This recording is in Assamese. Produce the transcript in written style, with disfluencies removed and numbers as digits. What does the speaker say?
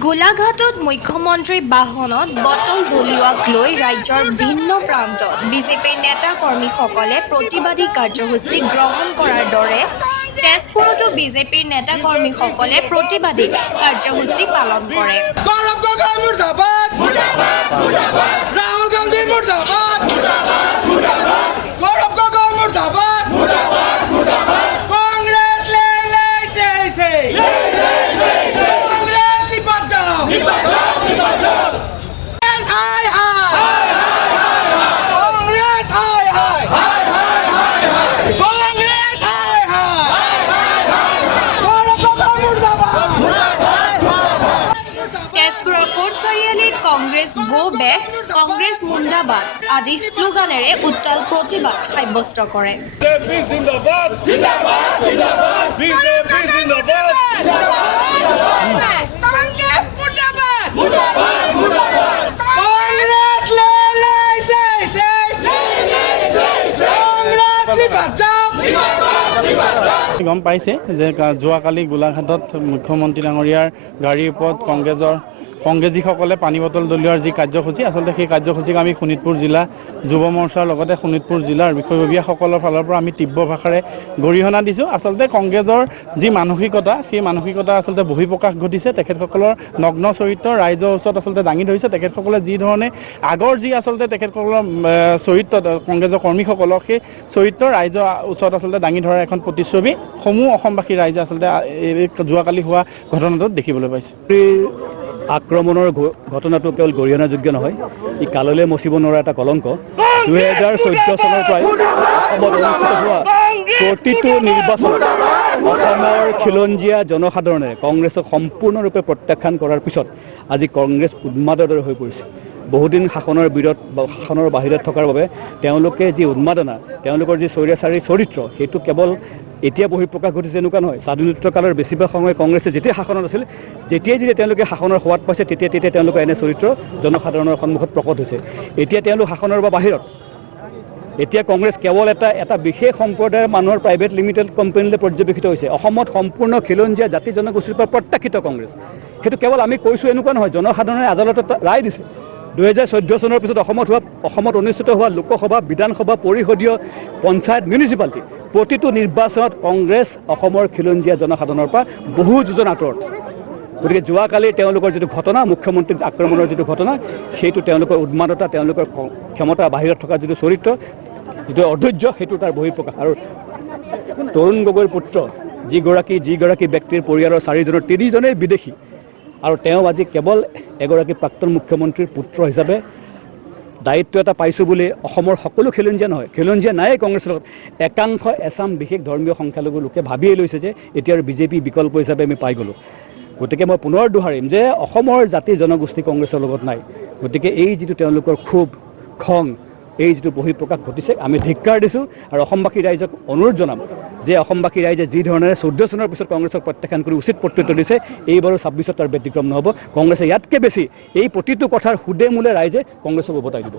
গোলাঘাটত মুখ্যমন্ত্ৰী বাহনত বটল দলিওৱাক লৈ ৰাজ্যৰ ভিন্ন প্ৰান্তত বিজেপিৰ নেতা কৰ্মীসকলে প্ৰতিবাদী কাৰ্যসূচী গ্ৰহণ কৰাৰ দৰে তেজপুৰতো বিজেপিৰ নেতা কৰ্মীসকলে প্ৰতিবাদী কাৰ্যসূচী পালন কৰে। গৌৰৱ গগৈ মুৰ্দাবাদ, ৰাহুল গান্ধী মুৰ্দাবাদ, গৌৰৱ গগৈ মুৰ্দাবাদ, কংগ্ৰেছ কংগ্ৰেছ নিপাত যাও, হাই কংগ্ৰেছ হাই কংগ্ৰেছ হাই গৌৰৱ গগৈ মুৰ্দাবাদ। তেজপুৰৰ কোৰ্ট চাৰিআলিত কংগ্ৰেছ গো বেক, কংগ্ৰেছ মুন্দাবাদ আদি শ্লোগানেৰে উত্তাল প্ৰতিবাদ সাব্যস্ত কৰে। বিজেপি জিন্দাবাদ, জিন্দাবাদ, জিন্দাবাদ, বিজেপি জিন্দাবাদ, কংগ্ৰেছ মুন্দাবাদ, মুৰ্দাবাদ, মুৰ্দাবাদ, কংগ্ৰেছ কংগ্ৰেছ নিপাত যাও। গম পাইছে যে যোৱাকালি গোলাঘাটত মুখ্যমন্ত্ৰী ডাঙৰীয়াৰ গাড়ীৰ ওপৰত কংগ্ৰেছীসকলে পানী বটল দলিওৱাৰ যি কাৰ্যসূচী, আচলতে সেই কাৰ্যসূচীক আমি শোণিতপুৰ জিলা যুৱ মৰ্চাৰ লগতে শোণিতপুৰ জিলাৰ বিষয়ববীয়াসকলৰ ফালৰ পৰা আমি তীব্ৰ ভাষাৰে গৰিহণা দিছোঁ। আচলতে কংগ্ৰেছৰ যি মানসিকতা, সেই মানসিকতা আচলতে বহিঃপ্ৰকাশ ঘটিছে। তেখেতসকলৰ নগ্ন চৰিত্ৰ ৰাইজৰ ওচৰত আচলতে দাঙি ধৰিছে। তেখেতসকলে যি ধৰণে আগৰ যি আচলতে তেখেতসকলৰ চৰিত্ৰ কংগ্ৰেছৰ কৰ্মীসকলক, সেই চৰিত্ৰ ৰাইজৰ ওচৰত আচলতে দাঙি ধৰাৰ এখন প্ৰতিচ্ছবি সমূহ অসমবাসী ৰাইজে আচলতে যোৱাকালি হোৱা ঘটনাটোত দেখিবলৈ পাইছে। আক্ৰমণৰ ঘটনাটো কেৱল গৰিহণাযোগ্য নহয়, ই কাললৈ মচিব নোৱাৰা এটা কলংক। 2014 চনৰ পৰাই অসমত অনুষ্ঠিত হোৱা প্ৰতিটো নিৰ্বাচনত অসমৰ খিলঞ্জীয়া জনসাধাৰণে কংগ্ৰেছক সম্পূৰ্ণৰূপে প্ৰত্যাখ্যান কৰাৰ পিছত আজি কংগ্ৰেছ উন্মাদৰ দৰে হৈ পৰিছে। বহুদিন শাসনৰ বাহিৰত থকাৰ বাবে তেওঁলোকে যি উন্মাদনা, তেওঁলোকৰ যি স্বৈৰাচাৰী চৰিত্ৰ, সেইটো কেৱল এতিয়া বহিঃপ্ৰকাশ ঘটিছে এনেকুৱা নহয়। স্বাধীনোত্তৰ কালৰ বেছিভাগ সময় কংগ্ৰেছে যেতিয়া শাসনত আছিল, যেতিয়াই তেওঁলোকে শাসনৰ সোৱাদ পাইছে, তেতিয়া তেওঁলোকৰ এনে চৰিত্ৰ জনসাধাৰণৰ সন্মুখত প্ৰকট হৈছে। এতিয়া তেওঁলোক শাসনৰ বা বাহিৰত। এতিয়া কংগ্ৰেছ কেৱল এটা বিশেষ সম্প্ৰদায়ৰ মানুহৰ প্ৰাইভেট লিমিটেড কোম্পানীলৈ পৰ্যবেক্ষিত হৈছে। অসমত সম্পূৰ্ণ খিলঞ্জীয়া জাতি জনগোষ্ঠীৰ পৰা প্ৰত্যাখ্যিত কংগ্ৰেছ। সেইটো কেৱল আমি কৈছোঁ এনেকুৱা নহয়, জনসাধাৰণে আদালতত ৰায় দিছে। 2014 চনৰ পিছত অসমত অনুষ্ঠিত হোৱা লোকসভা, বিধানসভা, পৰিষদীয়, পঞ্চায়ত, মিউনিচিপালিটি প্ৰতিটো নিৰ্বাচনত কংগ্ৰেছ অসমৰ খিলঞ্জীয়া জনসাধাৰণৰ পৰা বহু যোজন আঁতৰত। গতিকে যোৱাকালি তেওঁলোকৰ যিটো ঘটনা, মুখ্যমন্ত্ৰীক আক্ৰমণৰ যিটো ঘটনা, সেইটো তেওঁলোকৰ উন্মাদতা, তেওঁলোকৰ ক্ষমতা বাহিৰত থকা যিটো চৰিত্ৰ, যিটো অধৈৰ্য, সেইটো তাৰ বহিঃপ্ৰকাশ। আৰু তৰুণ গগৈৰ পুত্ৰ যিগৰাকী ব্যক্তিৰ পৰিয়ালৰ 4জনৰ 3জনেই বিদেশী, আৰু তেওঁ আজি কেৱল এগৰাকী প্ৰাক্তন মুখ্যমন্ত্ৰীৰ পুত্ৰ হিচাপে দায়িত্ব এটা পাইছোঁ বুলি অসমৰ সকলো খিলঞ্জীয়া নহয়, খিলঞ্জীয়া নায়েই কংগ্ৰেছৰ লগত, একাংশ এছাম বিশেষ ধৰ্মীয় সংখ্যালঘু লোকে ভাবিয়েই লৈছে যে এতিয়া আৰু বিজেপি বিকল্প হিচাপে আমি পাই গ'লোঁ। গতিকে মই পুনৰ দোহাৰিম যে অসমৰ জাতি জনগোষ্ঠী কংগ্ৰেছৰ লগত নাই। গতিকে এই যিটো তেওঁলোকৰ ক্ষোভ, খং, এই যিটো বহিঃপ্ৰকাশ ঘটিছে, আমি ধিক্কাৰ দিছোঁ। আৰু অসমবাসী ৰাইজক অনুৰোধ জনাম যে অসমবাসী ৰাইজে যি ধৰণেৰে 14 চনৰ পিছত কংগ্ৰেছক প্ৰত্যাখ্যান কৰি উচিত প্ৰত্যুত্তৰ দিছে, এইবাৰো 26ত তাৰ ব্যতিক্ৰম নহ'ব। কংগ্ৰেছে ইয়াতকৈ বেছি এই প্ৰতিটো কথাৰ সুদে মূলে ৰাইজে কংগ্ৰেছক উভতাই দিব।